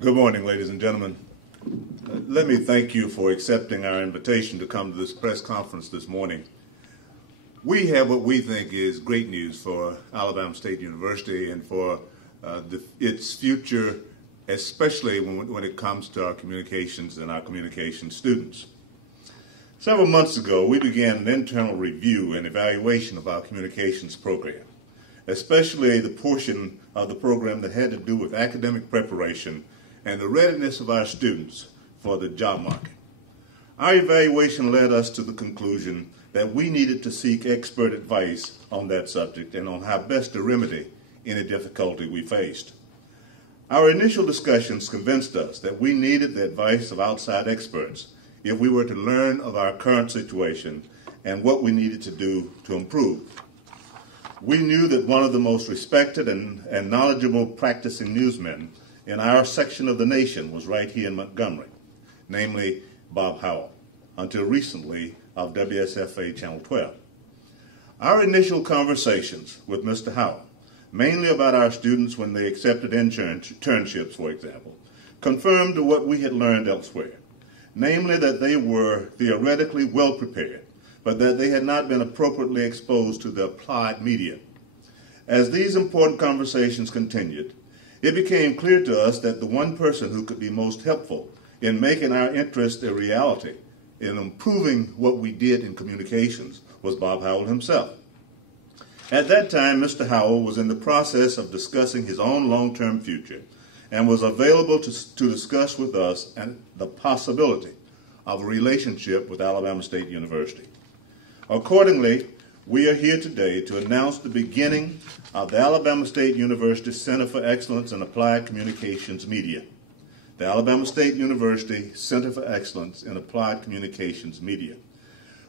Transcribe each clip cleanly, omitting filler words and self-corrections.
Good morning, ladies and gentlemen. Let me thank you for accepting our invitation to come to this press conference this morning. We have what we think is great news for Alabama State University and for its future, especially when it comes to our communications and our communications students. Several months ago, we began an internal review and evaluation of our communications program, especially the portion of the program that had to do with academic preparation and the readiness of our students for the job market. Our evaluation led us to the conclusion that we needed to seek expert advice on that subject and on how best to remedy any difficulty we faced. Our initial discussions convinced us that we needed the advice of outside experts if we were to learn of our current situation and what we needed to do to improve. We knew that one of the most respected and knowledgeable practicing newsmen in our section of the nation was right here in Montgomery, namely Bob Howell, until recently of WSFA Channel 12. Our initial conversations with Mr. Howell, mainly about our students when they accepted internships, for example, confirmed what we had learned elsewhere, namely that they were theoretically well prepared, but that they had not been appropriately exposed to the applied media. As these important conversations continued, it became clear to us that the one person who could be most helpful in making our interest a reality, in improving what we did in communications, was Bob Howell himself. At that time, Mr. Howell was in the process of discussing his own long-term future and was available to discuss with us the possibility of a relationship with Alabama State University. Accordingly, we are here today to announce the beginning of the Alabama State University Center for Excellence in Applied Communications Media. The Alabama State University Center for Excellence in Applied Communications Media.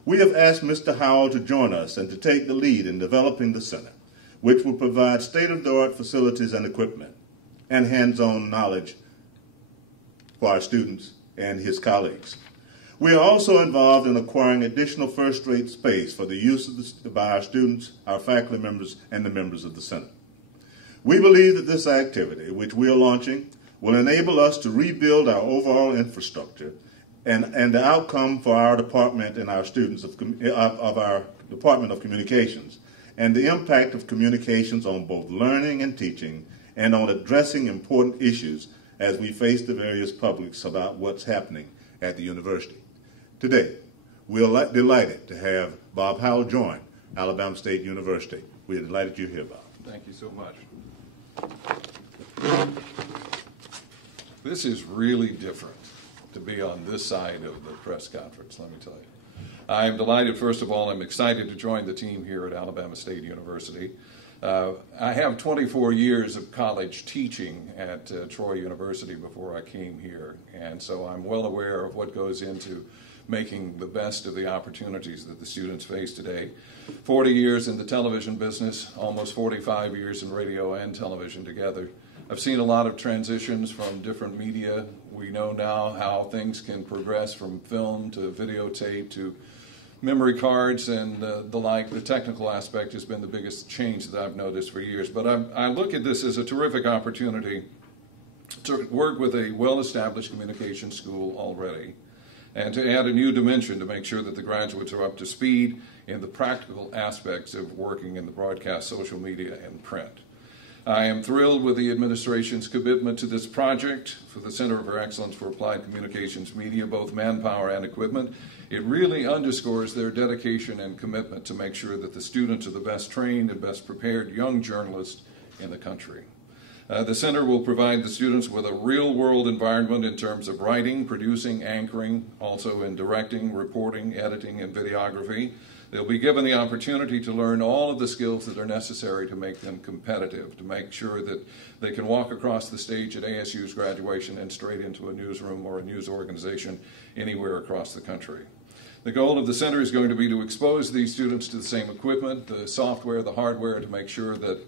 We have asked Mr. Howell to join us and to take the lead in developing the center, which will provide state-of-the-art facilities and equipment and hands-on knowledge for our students and his colleagues. We are also involved in acquiring additional first-rate space for the use by our students, our faculty members, and the members of the center. We believe that this activity, which we are launching, will enable us to rebuild our overall infrastructure and the outcome for our department and our students of our Department of Communications, and the impact of communications on both learning and teaching and on addressing important issues as we face the various publics about what's happening at the university. Today, we are delighted to have Bob Howell join Alabama State University. We are delighted you're here, Bob. Thank you so much. This is really different to be on this side of the press conference, let me tell you. I am delighted, first of all, I'm excited to join the team here at Alabama State University. I have 24 years of college teaching at Troy University before I came here, and so I'm well aware of what goes into making the best of the opportunities that the students face today. 40 years in the television business, almost 45 years in radio and television together. I've seen a lot of transitions from different media. We know now how things can progress from film to videotape to memory cards and the like. The technical aspect has been the biggest change that I've noticed for years. But I look at this as a terrific opportunity to work with a well-established communications school already, and to add a new dimension to make sure that the graduates are up to speed in the practical aspects of working in the broadcast, social media, and print. I am thrilled with the administration's commitment to this project for the Center for Excellence for Applied Communications Media, both manpower and equipment. It really underscores their dedication and commitment to make sure that the students are the best trained and best prepared young journalists in the country. The center will provide the students with a real-world environment in terms of writing, producing, anchoring, also in directing, reporting, editing, and videography. They'll be given the opportunity to learn all of the skills that are necessary to make them competitive, to make sure that they can walk across the stage at ASU's graduation and straight into a newsroom or a news organization anywhere across the country. The goal of the center is going to be to expose these students to the same equipment, the software, the hardware, to make sure that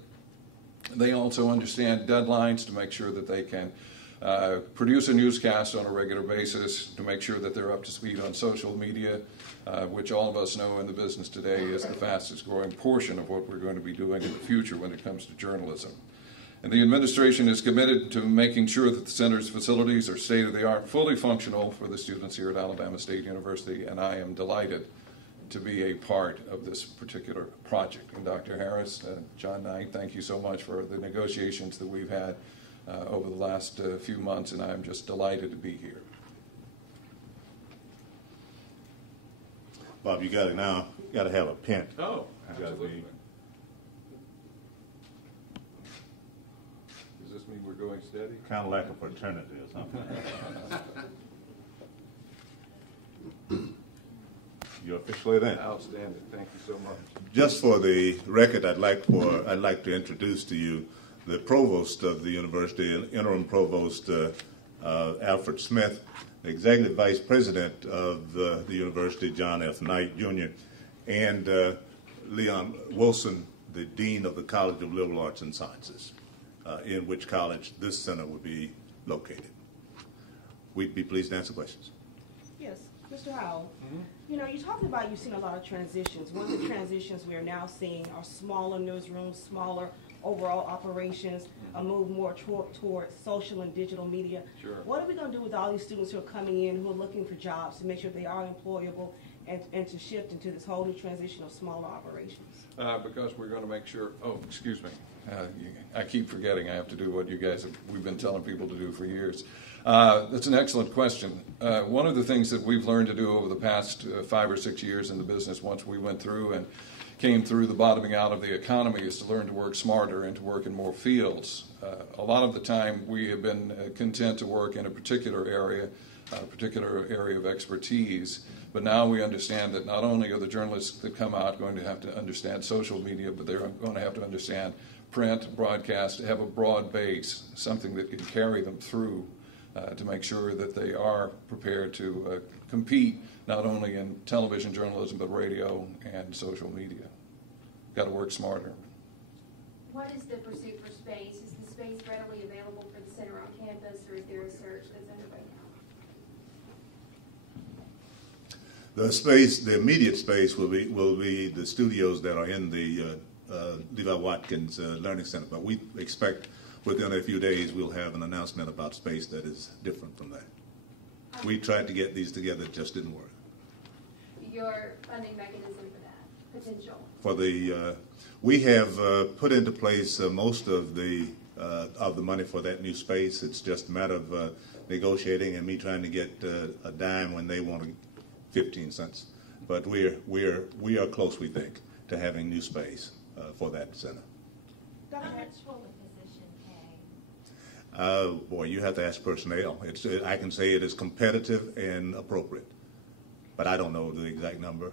they also understand deadlines, to make sure that they can produce a newscast on a regular basis, to make sure that they're up to speed on social media, which all of us know in the business today is the fastest growing portion of what we're going to be doing in the future when it comes to journalism. And the administration is committed to making sure that the center's facilities are state-of-the-art, fully functional for the students here at Alabama State University, and I am delighted to be a part of this particular project. And Dr. Harris, John Knight, thank you so much for the negotiations that we've had over the last few months, and I'm just delighted to be here. Bob, you got it now. You got to have a pen. Oh, absolutely. Does this mean we're going steady? Kind of like a fraternity or something. You're officially there. Outstanding. Thank you so much. Just for the record, I'd like to introduce to you the provost of the university, interim provost Alfred Smith, the executive vice president of the university, John F. Knight, Jr., and Leon Wilson, the dean of the College of Liberal Arts and Sciences, in which college this center would be located. We'd be pleased to answer questions. Yes, Mr. Howell, you know, you're talking about you've seen a lot of transitions. One of the transitions we are now seeing are smaller newsrooms, smaller overall operations, a move more toward social and digital media. Sure. What are we going to do with all these students who are coming in, who are looking for jobs, to make sure they are employable and to shift into this whole new transition of smaller operations? Because we're going to make sure, excuse me, I keep forgetting I have to do what we've been telling people to do for years. That's an excellent question. One of the things that we've learned to do over the past 5 or 6 years in the business, once we went through and came through the bottoming out of the economy, is to learn to work smarter and to work in more fields. A lot of the time we have been content to work in a particular area of expertise, but now we understand that not only are the journalists that come out going to have to understand social media, but they're going to have to understand print, broadcast, have a broad base, something that can carry them through to make sure that they are prepared to compete not only in television journalism but radio and social media. Got to work smarter. What is the pursuit for space? Is the space readily available for the center on campus, or is there a search that's underway now? The immediate space will be the studios that are in the Levi Watkins Learning Center, but we expect within a few days we'll have an announcement about space that is different from that. We tried to get these together, it just didn't work. Your funding mechanism for that, potential? For the, we have put into place most of the money for that new space. It's just a matter of negotiating and me trying to get a dime when they want 15 cents. But we are close, we think, to having new space for that center. How much will the position pay? Boy, you have to ask personnel. I can say it is competitive and appropriate, but I don't know the exact number.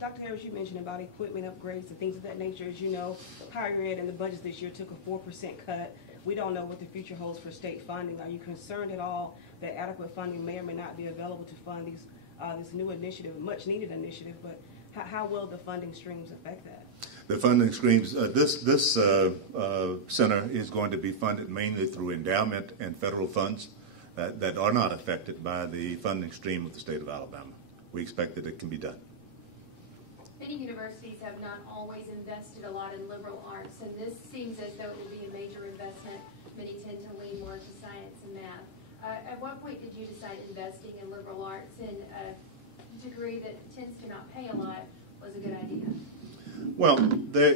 Dr. Harris, you mentioned about equipment upgrades and things of that nature. As you know, higher ed and the budget this year took a 4% cut. We don't know what the future holds for state funding. Are you concerned at all that adequate funding may or may not be available to fund this new initiative, much needed initiative, but how will the funding streams affect that? The funding streams, this center is going to be funded mainly through endowment and federal funds that are not affected by the funding stream of the state of Alabama. We expect that it can be done. Many universities have not always invested a lot in liberal arts, and this seems as though it will be a major investment. Many tend to lean more to science and math. At what point did you decide investing in liberal arts in a degree that tends to not pay a lot was a good idea? Well, there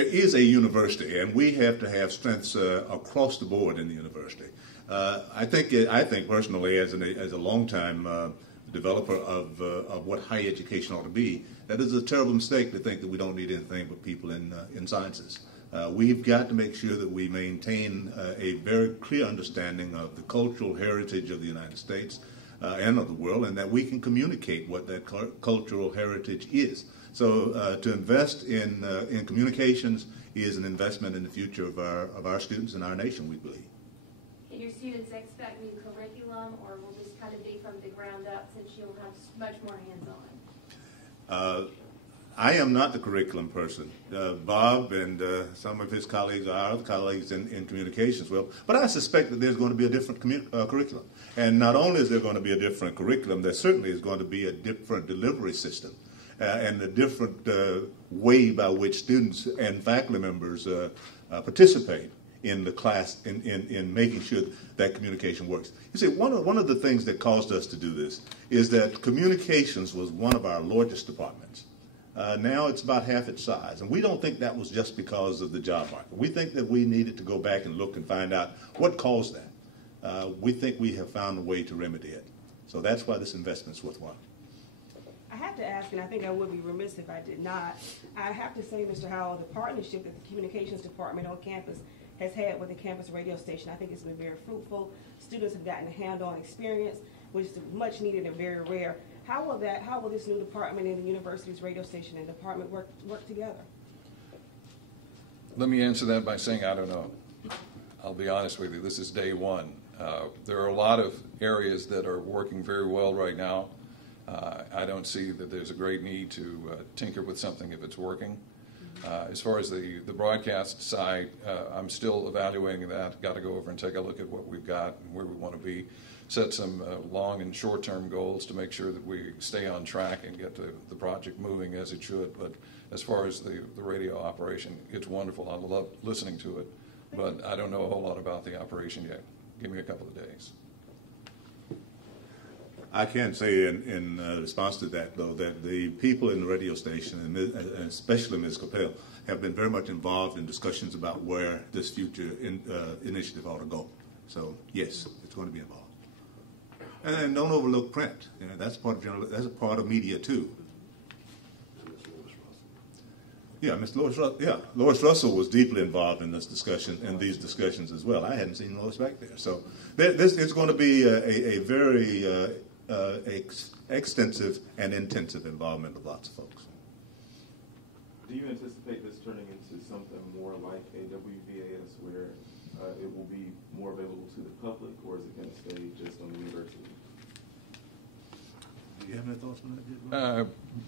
is a university, and we have to have strengths across the board in the university. I think personally, as a longtime developer of what higher education ought to be, that is a terrible mistake to think that we don't need anything but people in sciences. We've got to make sure that we maintain a very clear understanding of the cultural heritage of the United States and of the world, and that we can communicate what that cultural heritage is. So to invest in communications is an investment in the future of our students and our nation, we believe. Can your students expect new curriculum, or will this kind of be from the ground up since you'll have much more hands-on? I am not the curriculum person. Bob and some of his colleagues are other colleagues in communications will, but I suspect that there's going to be a different curriculum. And not only is there going to be a different curriculum, there certainly is going to be a different delivery system. and the different way by which students and faculty members participate in the class in making sure that communication works. You see, one of the things that caused us to do this is that communications was one of our largest departments. Now it's about half its size, and we don't think that was just because of the job market. We think that we needed to go back and look and find out what caused that. We think we have found a way to remedy it. So that's why this investment is worthwhile. I have to ask, and I think I would be remiss if I did not, I have to say, Mr. Howell, the partnership that the communications department on campus has had with the campus radio station, I think it's been very fruitful. Students have gotten a hand-on experience, which is much needed and very rare. How will this new department in the university's radio station and department work together? Let me answer that by saying I don't know. I'll be honest with you, this is day one. There are a lot of areas that are working very well right now. I don't see that there's a great need to tinker with something if it's working. As far as the broadcast side, I'm still evaluating that. Got to go over and take a look at what we've got and where we want to be. Set some long and short-term goals to make sure that we stay on track and get the project moving as it should. But as far as the radio operation, it's wonderful. I love listening to it, but I don't know a whole lot about the operation yet. Give me a couple of days. I can say in response to that, though, that the people in the radio station, and especially Ms. Capel, have been very much involved in discussions about where this future initiative ought to go. So, yes, it's going to be involved. And don't overlook print. You know, that's a part of media, too. Yeah, Mr. Lois Russell. Yeah, Lois Russell was deeply involved in this discussion, in these discussions as well. I hadn't seen Lois back there, so this is going to be a very extensive and intensive involvement of lots of folks. Do you anticipate this turning into something more like a WVAS, where it will be more available to the public, or is it going to stay just on the university? Do you have any thoughts on that?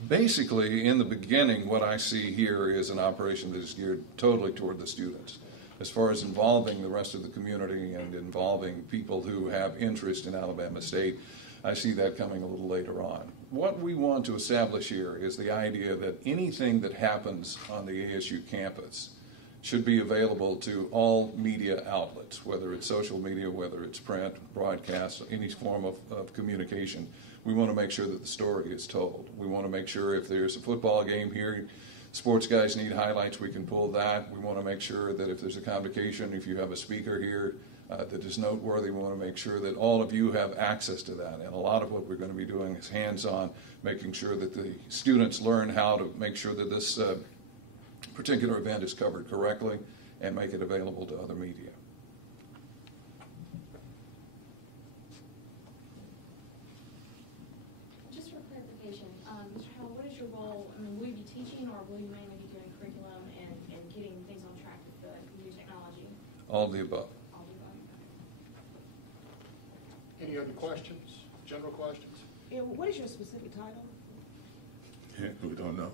Basically, in the beginning, what I see here is an operation that is geared totally toward the students. As far as involving the rest of the community and involving people who have interest in Alabama State, I see that coming a little later on. What we want to establish here is the idea that anything that happens on the ASU campus should be available to all media outlets, whether it's social media, whether it's print, broadcast, any form of communication. We want to make sure that the story is told. We want to make sure if there's a football game here, sports guys need highlights, we can pull that. We want to make sure that if there's a convocation, if you have a speaker here that is noteworthy, we want to make sure that all of you have access to that. And a lot of what we're going to be doing is hands-on, making sure that the students learn how to make sure that this particular event is covered correctly and make it available to other media. Just for clarification, Mr. Howell, what is your role? I mean, will you be teaching, or will you mainly be doing curriculum and getting things on track with the new technology? All of the above. All the above. Any other questions? General questions? Yeah, what is your specific title? We don't know.